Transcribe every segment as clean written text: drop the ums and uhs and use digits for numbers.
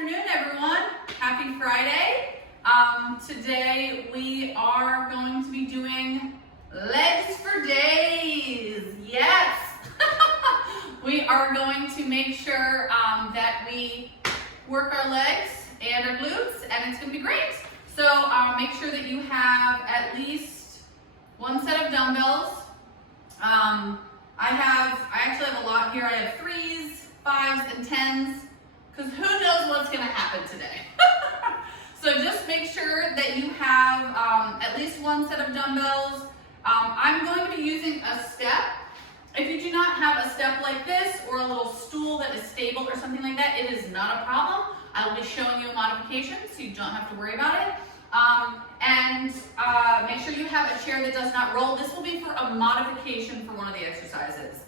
afternoon, everyone. Happy Friday. Today we are going to be doing legs for days. Yes. We are going to make sure that we work our legs and our glutes, and it's going to be great. So make sure that you have at least one set of dumbbells. I actually have a lot here. I have 3s, 5s, and 10s, because who knows what's going to happen today. So just make sure that you have at least one set of dumbbells. I'm going to be using a step. If you do not have a step like this or a little stool that is stable or something like that, it is not a problem. I will be showing you a modification so you don't have to worry about it. Make sure you have a chair that does not roll. This will be for a modification for one of the exercises.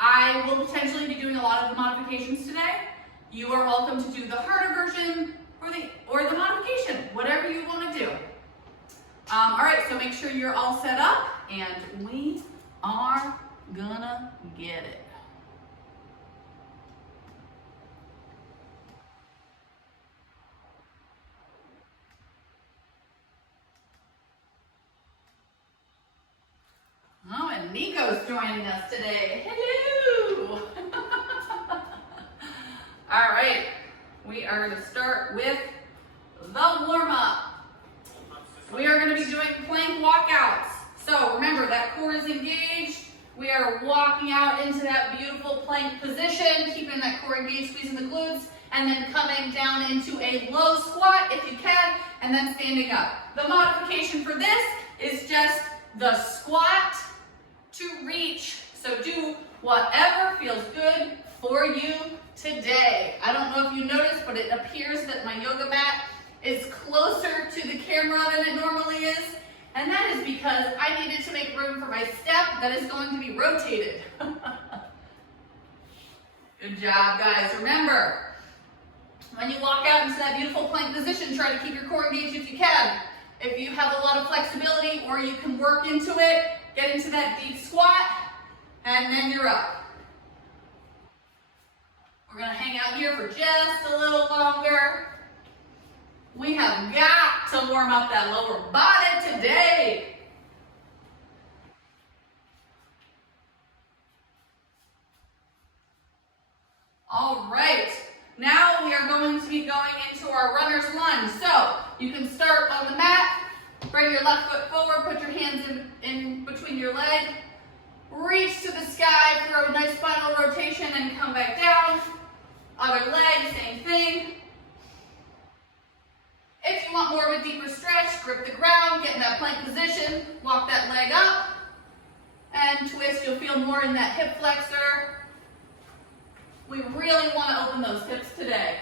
I will potentially be doing a lot of the modifications today. You are welcome to do the harder version or the modification, whatever you want to do. All right, so make sure you're all set up, and we are gonna get it. Oh, and Nico's joining us today. Hello! All right, we are going to start with the warm-up. We are going to be doing plank walkouts. So remember, that core is engaged. We are walking out into that beautiful plank position, keeping that core engaged, squeezing the glutes, and then coming down into a low squat if you can, and then standing up. The modification for this is just the squat to reach. So do whatever feels good for you today. I don't know if you noticed, but it appears that my yoga mat is closer to the camera than it normally is. And that is because I needed to make room for my step that is going to be rotated. Good job, guys. Remember, when you walk out into that beautiful plank position, try to keep your core engaged if you can. If you have a lot of flexibility or you can work into it, get into that deep squat, and then you're up. We're going to hang out here for just a little longer. We have got to warm up that lower body today. All right, now we are going to be going into our runner's lunge. So you can start on the mat, bring your left foot forward, put your hands in between your leg, reach to the sky, throw a nice spinal rotation, and come back down. Other leg, same thing. If you want more of a deeper stretch, grip the ground, get in that plank position, walk that leg up, and twist. You'll feel more in that hip flexor. We really want to open those hips today.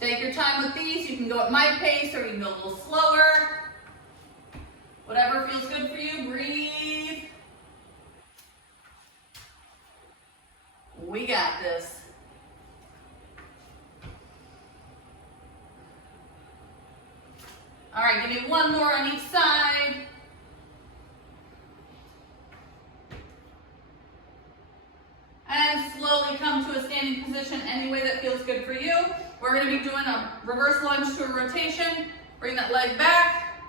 Take your time with these. You can go at my pace or you can go a little slower. Whatever feels good for you, breathe. We got this. All right, give me one more on each side. And slowly come to a standing position any way that feels good for you. We're going to be doing a reverse lunge to a rotation. Bring that leg back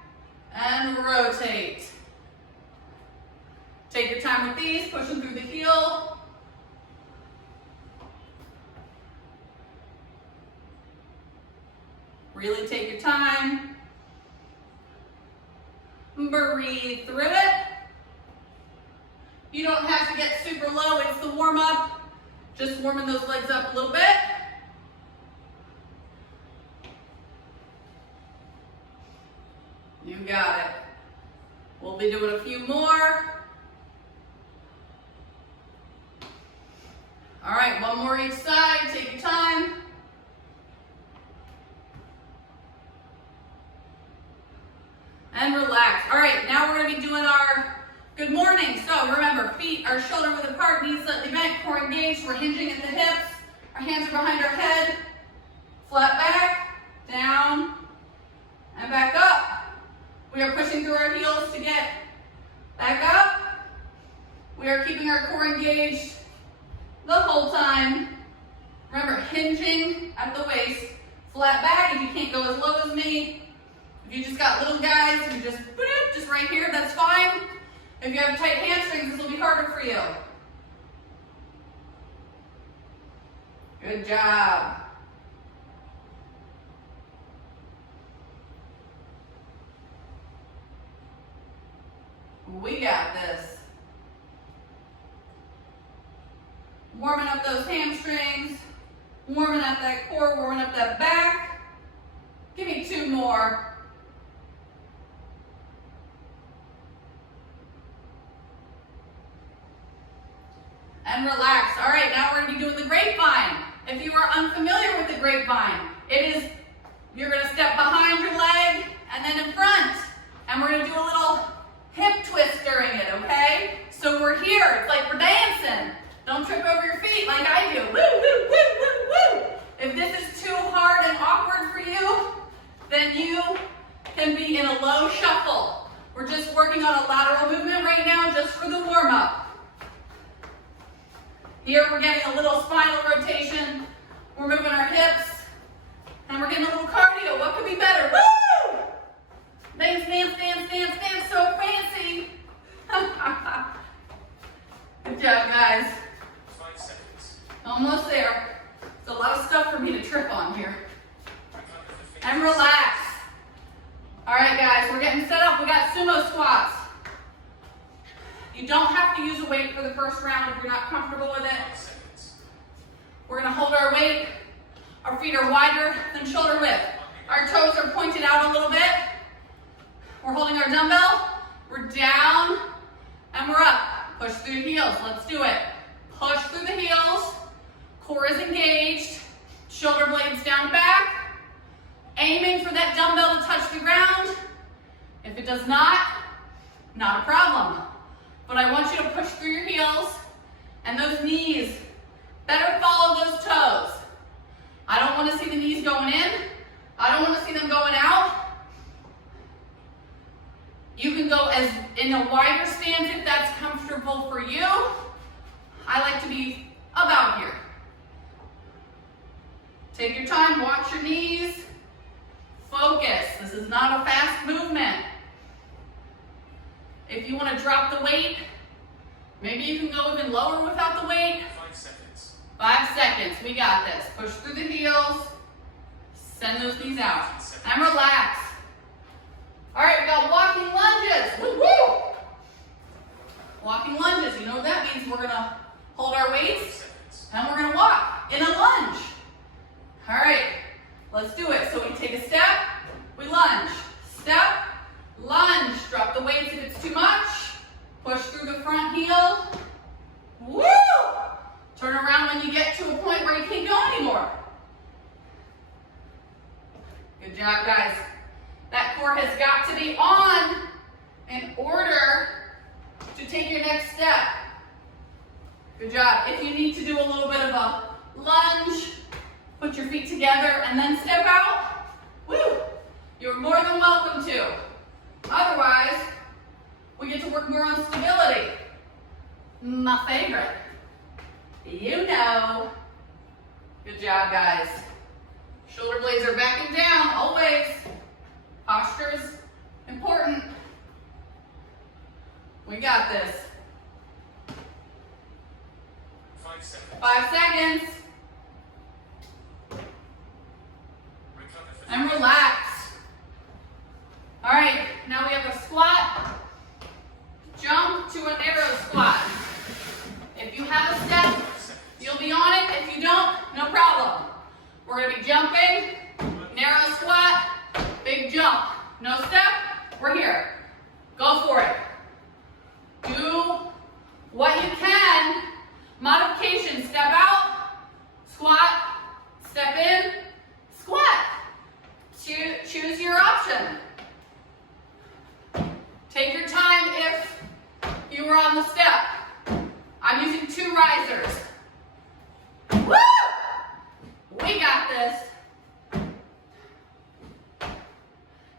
and rotate. Take your time with these, pushing through the heel. Really take your time. Breathe through it. You don't have to get super low, it's the warm up. Just warming those legs up a little bit. You got it. We'll be doing a few more. All right, one more each side, take your time. And relax. All right, now we're gonna be doing our good morning. So remember, feet are shoulder width apart, knees slightly bent, core engaged. We're hinging at the hips. Our hands are behind our head. Flat back, down, and back up. We are pushing through our heels to get back up. We are keeping our core engaged. the whole time. Remember, hinging at the waist, flat back. If you can't go as low as me, if you just got little guys, you just put it just right here, that's fine. If you have tight hamstrings, this will be harder for you. Good job. We got this. Warming up those hamstrings, warming up that core, warming up that back. Give me 2 more. And relax. All right, now we're gonna be doing the grapevine. If you are unfamiliar with the grapevine, you're gonna step behind your leg and then in front. And we're gonna do a little hip twist during it, okay? So we're here, it's like we're dancing. Don't trip over your feet like I do. Woo, woo, woo, woo, woo. If this is too hard and awkward for you, then you can be in a low shuffle. We're just working on a lateral movement right now just for the warm-up. Here we're getting a little spinal rotation. We're moving our hips, and we're getting a little cardio. What could be better? Woo! Dance, dance, dance, dance, dance, so fancy. Good job, guys. 5 seconds. Almost there. It's a lot of stuff for me to trip on here. And relax. All right, guys, we're getting set up. We got sumo squats. You don't have to use a weight for the first round if you're not comfortable with it. 5 seconds. We're gonna hold our weight. Our feet are wider than shoulder width. Our toes are pointed out a little bit. We're holding our dumbbell. We're down and we're up. Push through the heels. Let's do it. Push through the heels. Core is engaged. Shoulder blades down to back. Aiming for that dumbbell to touch the ground. If it does not a problem. But I want you to push through your heels and those knees. Better follow those toes. I don't want to see the knees going in. I don't want to see them going out. You can go as in a wider stance if that's comfortable for you. I like to be about here. Take your time, watch your knees. Focus. This is not a fast movement. If you want to drop the weight, maybe you can go even lower without the weight. 5 seconds. 5 seconds. We got this. Push through the heels. Send those knees out. And relax. All right, we got walking lunges. Woo woo! Walking lunges. You know what that means? We're going to hold our weights and we're going to walk in a lunge. All right, let's do it. So we take a step, we lunge. Step, lunge. Drop the weights if it's too much. Push through the front heel. Woo! Turn around when you get to a point where you can't go anymore. Good job, guys. That core has got to be on in order to take your next step. Good job. If you need to do a little bit of a lunge, put your feet together and then step out, woo, you're more than welcome to. Otherwise, we get to work more on stability. My favorite. You know. Good job, guys. Shoulder blades are back and down, always. Posture's important. We got this. 5 seconds. 5 seconds. Recover for And relax. All right, now we have a squat. Jump to an arrow squat. If you have a step, 5 seconds. you'll be on it. If you don't, no problem. We're gonna be jumping, narrow squat, big jump. No step, we're here. Go for it. Do what you can. Modification, step out, squat, step in, squat. Choose your option. Take your time if you were on the step. I'm using 2 risers. Woo! We got this.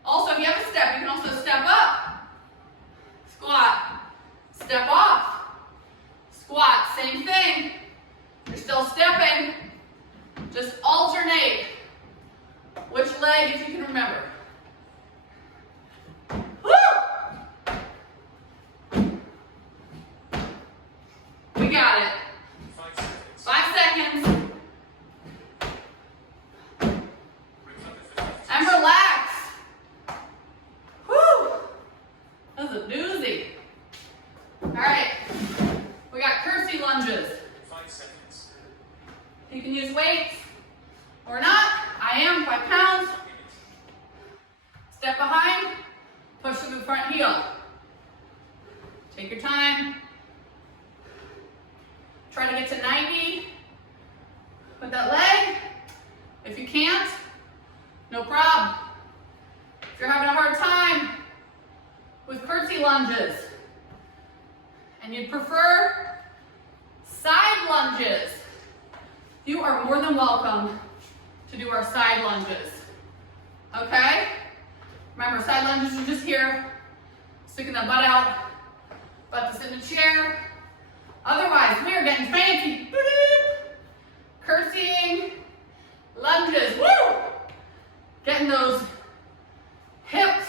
Also, if you have a step, you can also step up. Squat. Step off. Squat. Same thing. We got it. 5 seconds. 5 seconds. Recover for 15 And relax. Whew. That was a doozy. All right. We got curtsy lunges. 5 seconds. You can use weights or not. I am 5 pounds. Step behind. Push through the front heel. Take your time. Try to get to 90 with that leg. If you can't, no problem. If you're having a hard time with curtsy lunges and you'd prefer side lunges, you are more than welcome to do our side lunges. Okay? Remember, side lunges are just here, sticking the butt out, butt to sit in a chair. Otherwise, we are getting fancy. Boop. Curtsying lunges. Woo! Getting those hips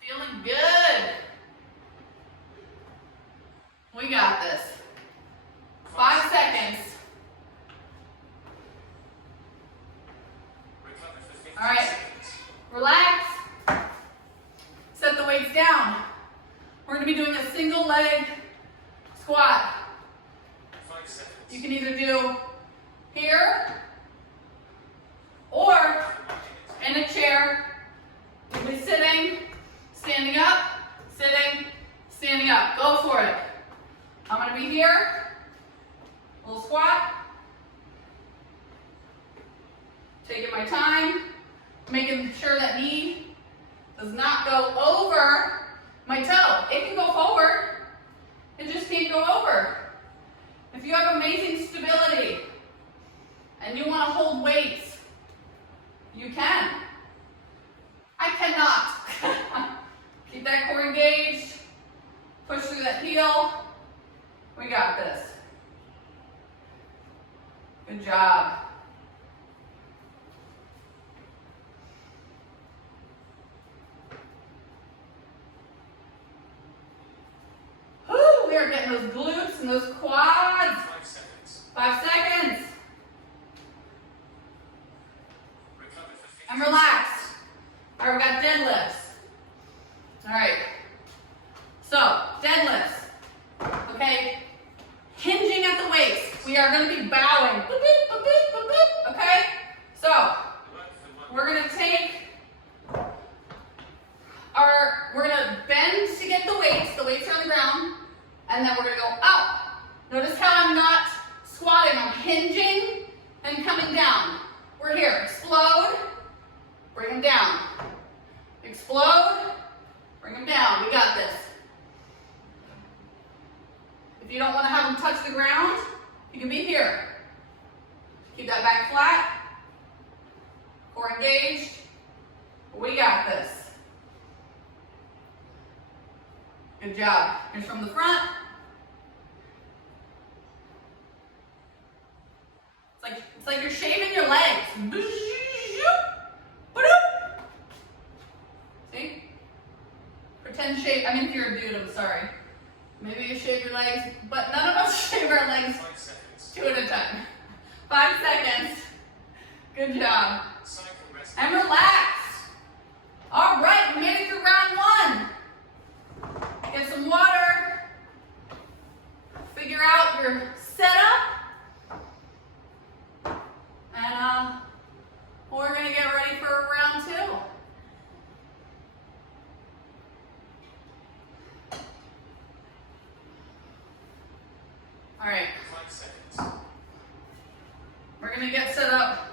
feeling good. We got this. 5 seconds. Recover for 15 All right. seconds. Relax. Set the weights down. We're going to be doing a single leg squat. 5 seconds. You can either do here or in a chair. You'll be sitting, standing up, sitting, standing up. Go for it. I'm going to be here. Little squat. Taking my time, making sure that knee does not go over my toe. It can go forward. It just can't go over. If you have amazing stability and you want to hold weights, you can. I cannot. Keep that core engaged. Push through that heel. We got this. Good job. Whew, we are getting those glutes and those quads. 5 seconds. 5 seconds. Recover for 15 And relax. All right, we got deadlifts. All right. So, deadlifts. Okay. Hinging at the waist. We are going to be bowing. Boop, boop, boop, boop, boop, boop. Okay? So, Work for 1 we're going to take we're going to bend to get the weights. The weights are on the ground. And then we're going to go up. Notice how I'm not squatting. I'm hinging and coming down. We're here. Explode. Bring them down. Explode. Bring them down. We got this. If you don't want to have them touch the ground, you can be here. Keep that back flat. Core engaged. We got this. Good job. Here's from the front. It's like you're shaving your legs. See? Pretend shave. I mean, if you're a dude, I'm sorry. Maybe you shave your legs, but none of us shave our legs 5 seconds. 2 at a time. 5 seconds. Good job. Cycle rest. And relax. All right, we made it through round 1. Get some water. Figure out your setup. And we're gonna get ready for round 2. All right. 5 seconds. We're gonna get set up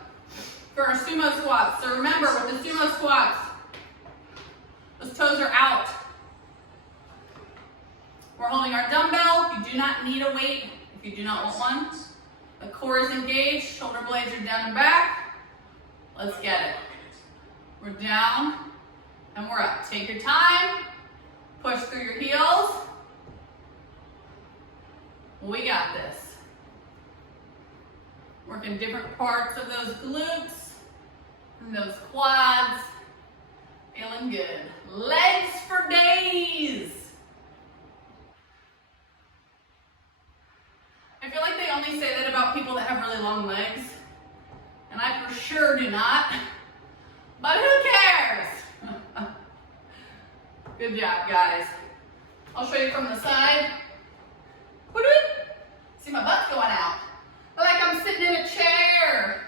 for our sumo squats. So remember, with the sumo squats, those toes are out. We're holding our dumbbell. You do not need a weight if you do not want one. The core is engaged, shoulder blades are down and back. Let's get it. We're down and we're up. Take your time. Push through your heels. We got this. Working different parts of those glutes and those quads. Feeling good. Legs for days. only say that about people that have really long legs, and I for sure do not, but who cares? Good job, guys. I'll show you from the side. See, my butt's going out. Like I'm sitting in a chair.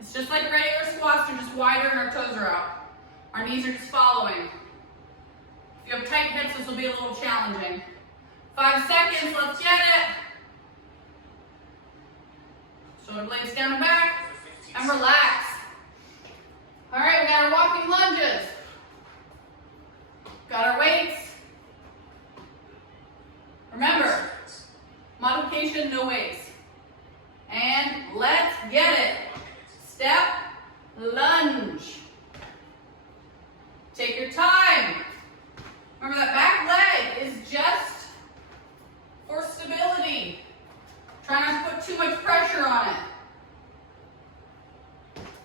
It's just like regular squats, they're just wider and our toes are out. Our knees are just following. If you have tight hips, this will be a little challenging. 5 seconds, let's get it. Shoulder blades down and back, and relax. All right, we got our walking lunges. Got our weights. Remember, modification, no weights. And let's get it. Step, lunge. Take your time. Remember that back leg is just for stability. Try not to put too much pressure on it.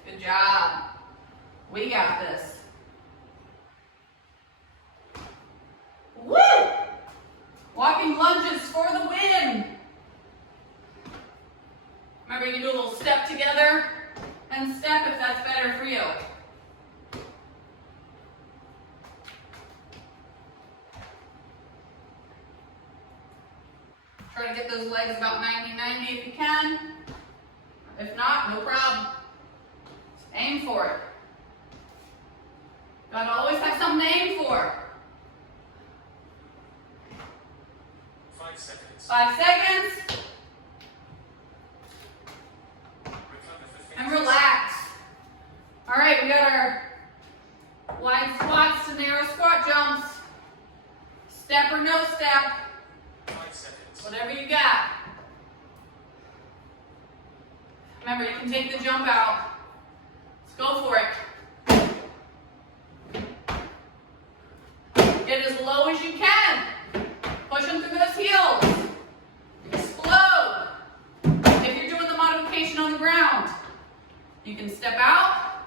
Good job. We got this. Woo! Walking lunges for the win. Remember, you can do a little step together and step if that's better for you. Try to get those legs about 90-90 if you can. If not, no problem. Just aim for it. Gotta always have something to aim for. 5 seconds. 5 seconds. And relax. All right, we got our wide squats to narrow squat jumps. Step or no step. 5 seconds. Whatever you got. Remember, you can take the jump out. Let's go for it. Get as low as you can. Push them through those heels. Explode. If you're doing the modification on the ground, you can step out,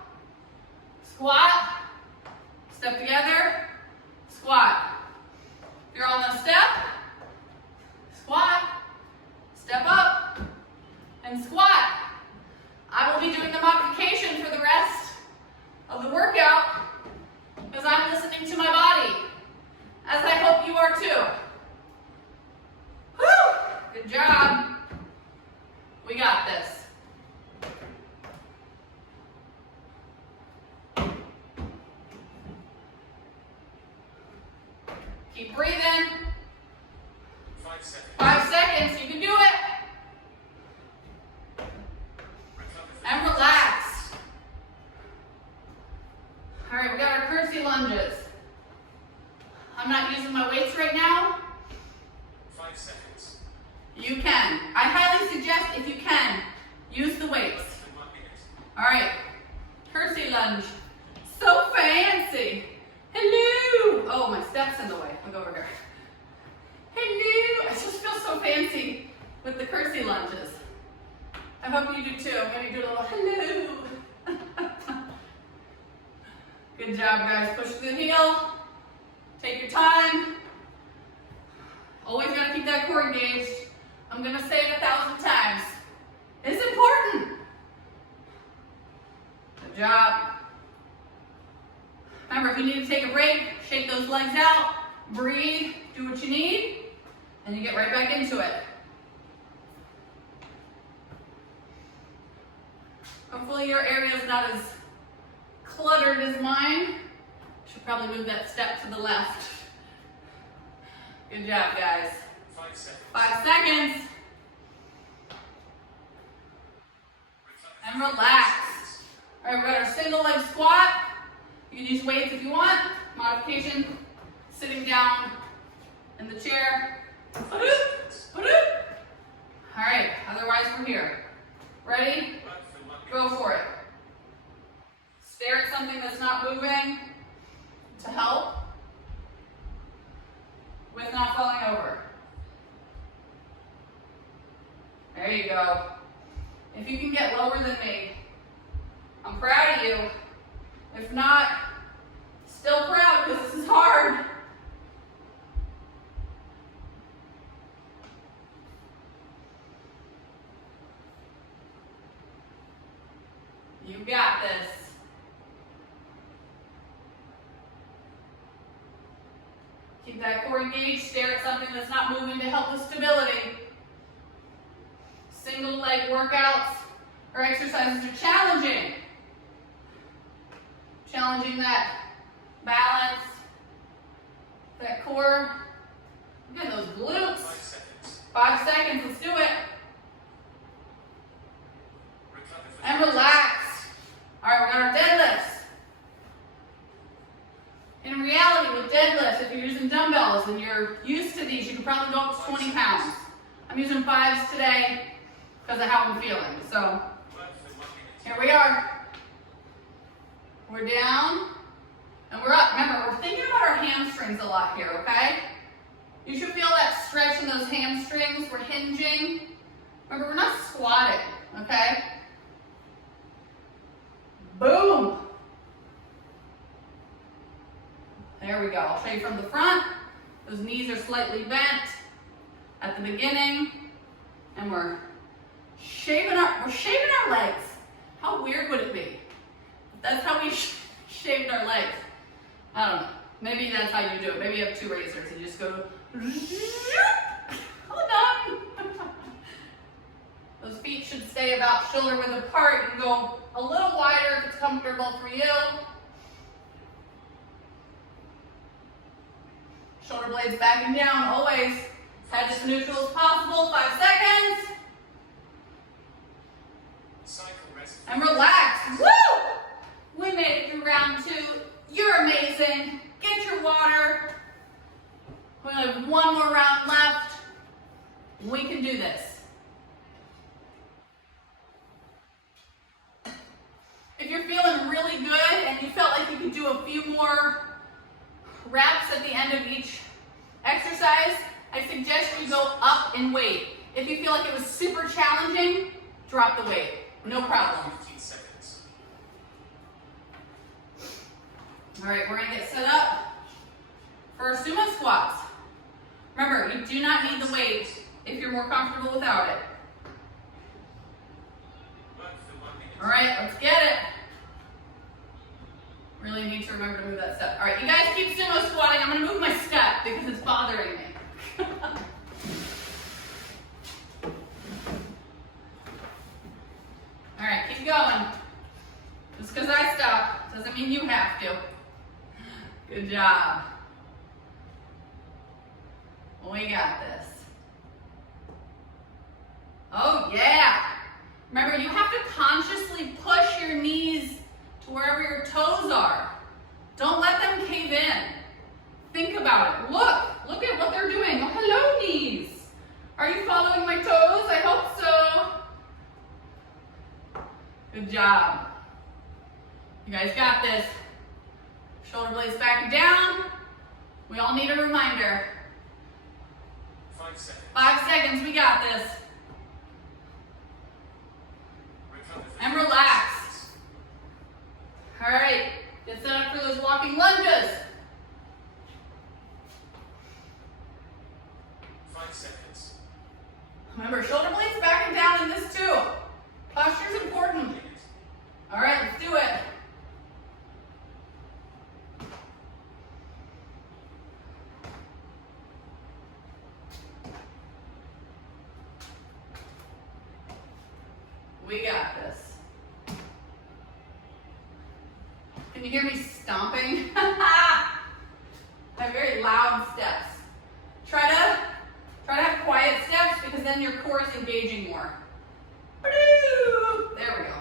squat, step together, squat. If you're on the step, squat, step up, and squat. I will be doing the modification for the rest of the workout because I'm listening to my body, as I hope you are too. Woo! Good job. We got this. Keep breathing. 5 seconds. 5 seconds, you can do it. And relax. All right, we got our curtsy lunges. I'm not using my weights right now. 5 seconds. You can. I highly suggest, if you can, use the weights. In 1 minute. All right, curtsy lunge. So fancy. Hello. Oh, my step's in the way. Look over here. Hello. I just feel so fancy with the curtsy lunges. I hope you do too. Maybe do a little hello. Good job, guys. Push through the heel. Take your time. Always got to keep that core engaged. I'm going to say it 1,000 times. It's important. Good job. Remember, if you need to take a break, shake those legs out, breathe, do what you need, and you get right back into it. Hopefully your area is not as cluttered as mine. Should probably move that step to the left. Good job, guys. 5 seconds. 5 seconds. And relax. All right, we got our single leg squat. You can use weights if you want. Modification, sitting down in the chair. All right, otherwise we're here. Ready? Go for it. Stare at something that's not moving to help with not falling over. There you go. If you can get lower than me, I'm proud of you. If not, still proud because this is hard. You got this. Keep that core engaged. Stare at something that's not moving to help with stability. Single leg workouts or exercises are challenging. Challenging that balance, that core. Look at those glutes. 5 seconds. 5 seconds, let's do it. Recover for And 10 relax. All right, we got our deadlifts. In reality, with deadlifts, if you're using dumbbells and you're used to these, you can probably go up to 20 pounds. I'm using 5s today because of how I'm feeling. So Work for 1 minute. here we are. We're down and we're up. Remember, we're thinking about our hamstrings a lot here, okay? You should feel that stretch in those hamstrings. We're hinging. Remember, we're not squatting, okay? Boom. There we go. I'll show you from the front. Those knees are slightly bent at the beginning. And we're shaving our legs. How weird would it be? That's how we shaved our legs. I don't know. Maybe that's how you do it. Maybe you have 2 razors and you just go, hold on. Those feet should stay about shoulder width apart. You can go a little wider if it's comfortable for you. Shoulder blades backing down, always. Head as neutral as possible, 5 seconds. Cycle rest. And relax. Woo! We made it through round 2. You're amazing. Get your water. We only have 1 more round left. We can do this. If you're feeling really good and you felt like you could do a few more reps at the end of each exercise, I suggest you go up in weight. If you feel like it was super challenging, drop the weight. No problem. 15 seconds. All right, we're gonna get set up for our sumo squats. Remember, you do not need the weight if you're more comfortable without it. Work for 1 minute. All right, let's get it. Really need to remember to move that step. All right, you guys keep sumo squatting. I'm gonna move my step because it's bothering me. All right, keep going. Just because I stop doesn't mean you have to. Good job. We got this. Oh yeah. Remember, you have to consciously push your knees to wherever your toes are. Don't let them cave in. Think about it. Look at what they're doing. Oh, hello, knees. Are you following my toes? I hope so. Good job. You guys got this. Shoulder blades back down. We all need a reminder. 5 seconds. 5 seconds, we got this. Recover for And 10 relax. seconds. All right, get set up for those walking lunges. 5 seconds. Remember, shoulder blades back and down in this too. Posture's important. Minute. All right, let's do it. We got this. Can you hear me stomping? I have very loud steps. Try to have quiet steps because then your core is engaging more. There we go.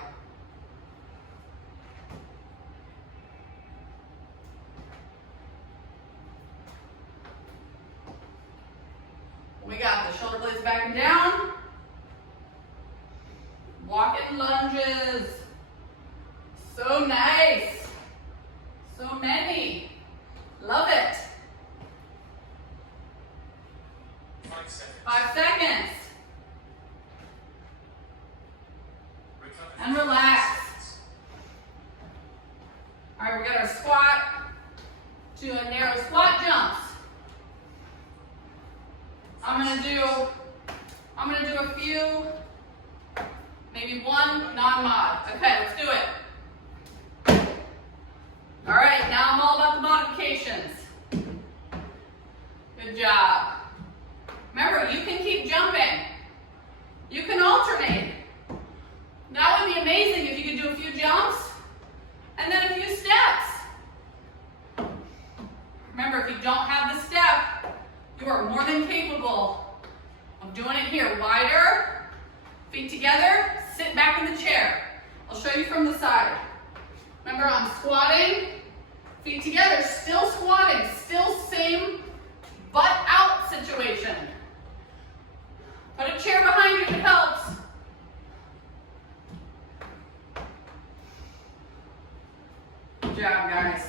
We got the shoulder blades back and down. Walking lunges. So nice. So many. Love it. 5 seconds. 5 seconds. Recover for And 10 relax. seconds. All right, we got our squat to a narrow squat jumps. I'm gonna do a few Maybe one non-mod. Okay, let's do it. All right, now I'm all about the modifications. Good job. Remember, you can keep jumping. You can alternate. That would be amazing if you could do a few jumps and then a few steps. Remember, if you don't have the step, you are more than capable of doing it here. Wider, feet together, sit back in the chair. I'll show you from the side. Remember, I'm squatting, feet together, still squatting, still same butt out situation. Put a chair behind you if it helps. Good job, guys.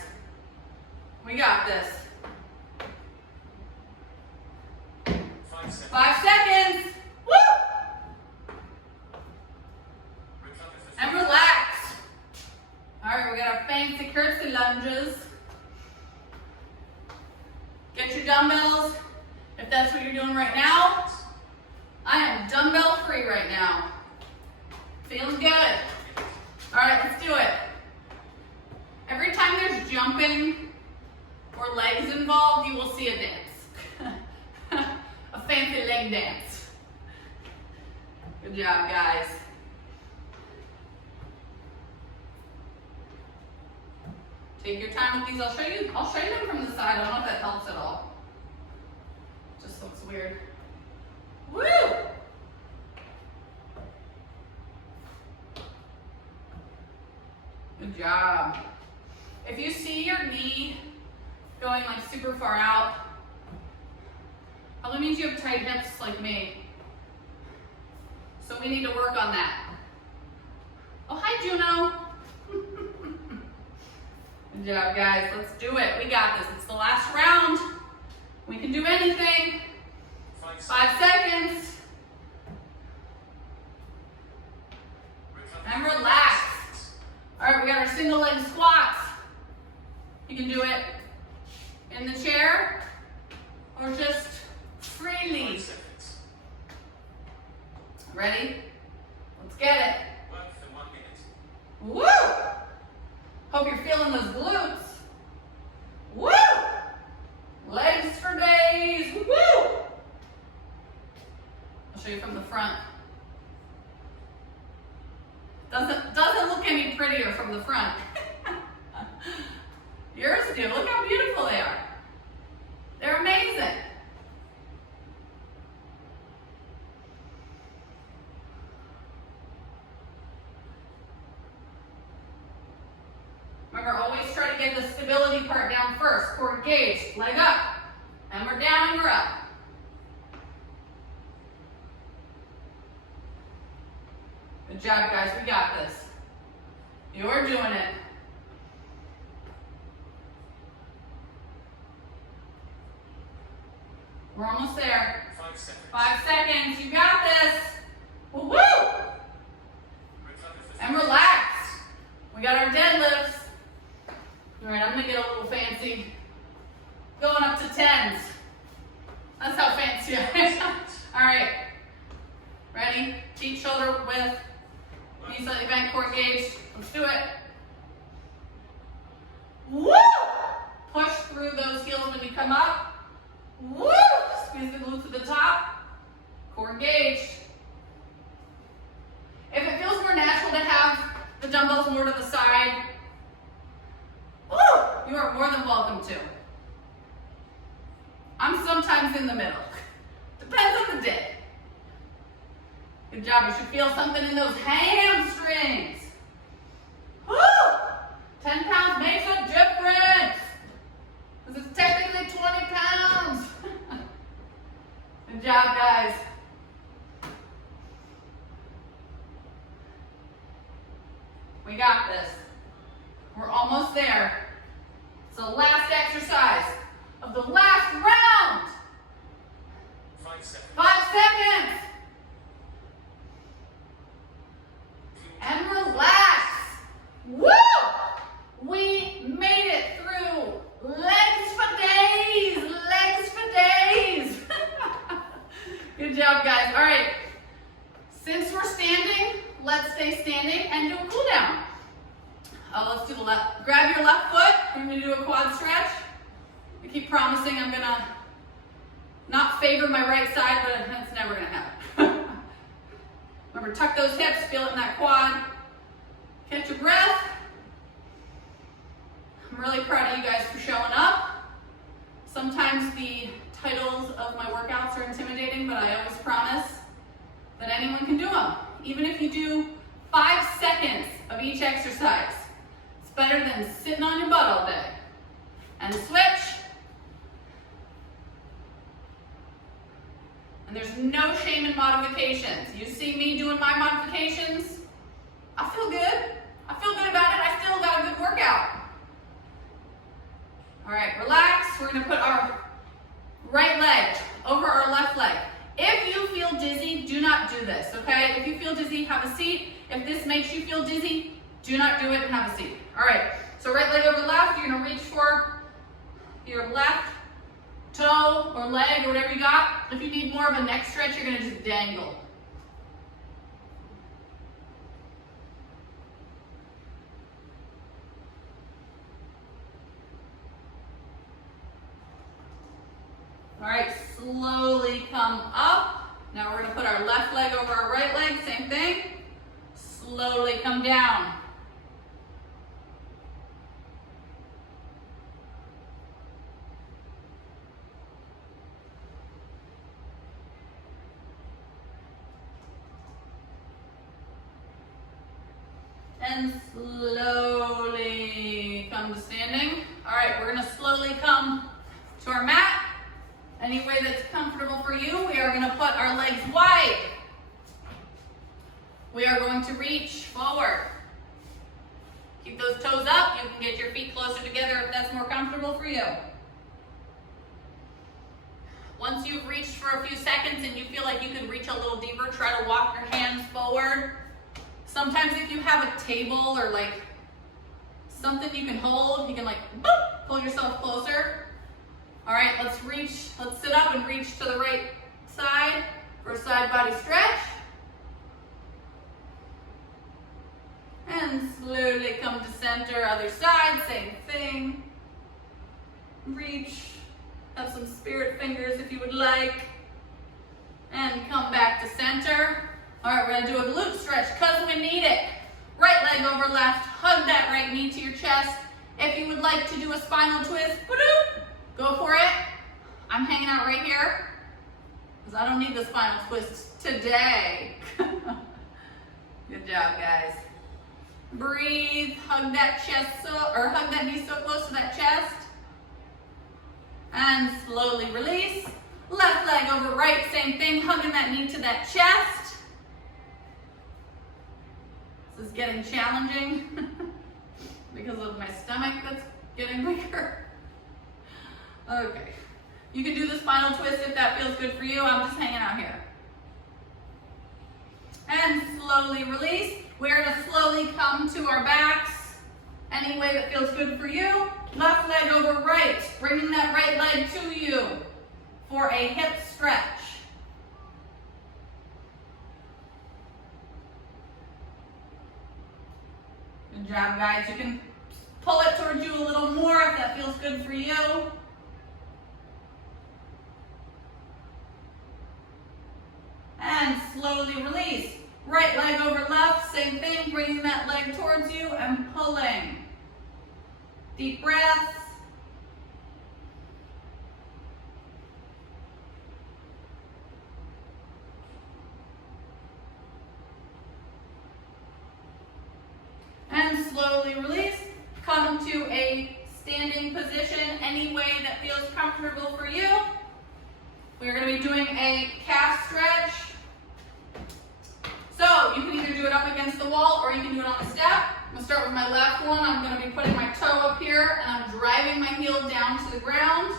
We got this. 5 seconds. 5 seconds. Woo! Recover for And relax. All right, we got our fancy curtsy lunges. Get your dumbbells if that's what you're doing right now. I am dumbbell free right now. Feels good. All right, let's do it. Every time there's jumping or legs involved, you will see a dance. A fancy leg dance. Good job, guys. Take your time with these. I'll show you them from the side. I don't know if that helps at all. Just looks weird. Woo! Good job. If you see your knee going like super far out, probably means you have tight hips like me. So we need to work on that. Oh, hi, Juno. Good job, guys. Let's do it. We got this. It's the last round. We can do anything. 5 seconds. recover. And relax. All right, we got our single leg squats. You can do it in the chair or just 5 freely. seconds. Ready? Let's get it. Work for 1 minute. Woo! Hope you're feeling those glutes. Woo! Legs for days. Woo! I'll show you from the front. Doesn't look any prettier from the front. Yours do. Look how beautiful they are. They're amazing. Remember, always try to get the stability part down first. Core engaged, leg up. And we're down and we're up. Good job, guys. We got this. You're doing it. We're almost there. 5 seconds. 5 seconds. You got this. Woo-woo! Recover for And relax. We got our deadlifts. All right, I'm gonna get a little fancy. Going up to 10s. That's how fancy I am. All right. Ready? Feet shoulder width. Knees slightly bent, core engaged. Let's do it. Woo! Push through those heels when you come up. Woo! Squeeze the glutes to the top. Core engaged. If it feels more natural to have the dumbbells more to the side, woo, you are more than welcome to. I'm sometimes in the middle. Depends on the day. Good job. You should feel something in those hamstrings. Woo! 10 pounds makes a difference. Because it's technically 20 pounds. Good job, guys. We got this. We're almost there. It's the last exercise of the last round. 5 seconds. 5 seconds. And relax. Woo! We made it through. Legs for days. Legs for days. Good job, guys. All right. Since we're standing, let's stay standing and do a cool down. Let's do the left. Grab your left foot. We're going to do a quad stretch. I keep promising I'm going to not favor my right side, but that's never going to happen. Remember, tuck those hips, feel it in that quad. Catch your breath. I'm really proud of you guys for showing up. Sometimes the titles of my workouts are intimidating, but I always promise that anyone can do them. Even if you do 5 seconds of each exercise, it's better than sitting on your butt all day. And switch. And there's no shame in modifications. You see me doing my modifications, I feel good. I feel good about it. I still got a good workout. All right, relax. We're gonna put our right leg over our left leg. If you feel dizzy, do not do this, okay? If you feel dizzy, have a seat. If this makes you feel dizzy, do not do it and have a seat. All right, so right leg over left, you're gonna reach for your left toe or leg or whatever you got. If you need more of a neck stretch, you're gonna just dangle. All right, slowly come up. Now we're gonna put our left leg over our right leg, same thing. Slowly come down. And slowly come to standing. All right, we're gonna slowly come to our mat. Any way that's comfortable for you, we are gonna put our legs wide. We are going to reach forward. Keep those toes up. You can get your feet closer together if that's more comfortable for you. Once you've reached for a few seconds and you feel like you can reach a little deeper, try to walk your hands forward. Sometimes if you have a table or like something you can hold, you can like boop, pull yourself closer. All right, let's reach, let's sit up and reach to the right side for a side body stretch. And slowly come to center, other side, same thing. Reach, have some spirit fingers if you would like. And come back to center. All right, we're gonna do a glute stretch because we need it. Right leg over left, hug that right knee to your chest. If you would like to do a spinal twist, go for it. I'm hanging out right here because I don't need the spinal twist today. Good job, guys. Breathe, hug that chest or hug that knee so close to that chest. And slowly release. Left leg over right, same thing, hugging that knee to that chest. This is getting challenging because of my stomach that's getting bigger. Okay, you can do the spinal twist if that feels good for you. I'm just hanging out here. And slowly release. We're gonna slowly come to our backs. Any way that feels good for you. Left leg over right, bringing that right leg to you for a hip stretch. Good job, guys. You can pull it towards you a little more if that feels good for you. And slowly release. Right leg over left, same thing, bringing that leg towards you and pulling. Deep breaths. And slowly release. Come to a standing position any way that feels comfortable for you. We're going to be doing a calf stretch. So you can either do it up against the wall or you can do it on the step. I'm going to start with my left one. I'm going to be putting my toe up here and I'm driving my heel down to the ground.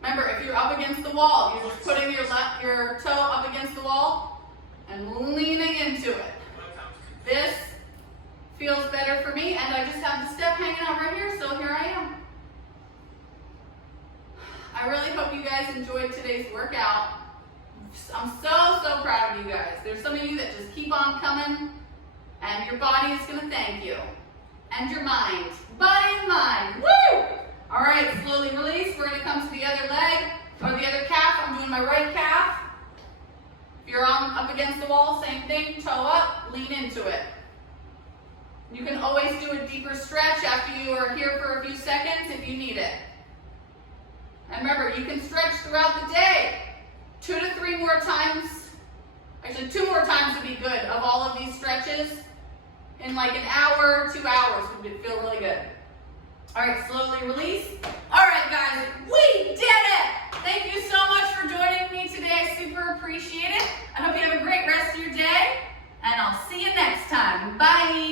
Remember, if you're up against the wall, you're just putting your toe up against the wall and leaning into it. This feels better for me, and I just have the step hanging out right here, so here I am. I really hope you guys enjoyed today's workout. I'm so proud of you guys. There's some of you that just keep on coming, and your body is gonna thank you. And your mind. Body and mind. Woo! All right, slowly release. We're gonna come to the other leg, or the other calf. I'm doing my right calf. If you're up against the wall, same thing, toe up, lean into it. You can always do a deeper stretch after you are here for a few seconds if you need it. And remember, you can stretch throughout the day. 2 to 3 more times, actually 2 more times would be good of all of these stretches. In like an hour, 2 hours would feel really good. All right, slowly release. All right, guys, we did it. Thank you so much for joining me today. I super appreciate it. I hope you have a great rest of your day, and I'll see you next time. Bye.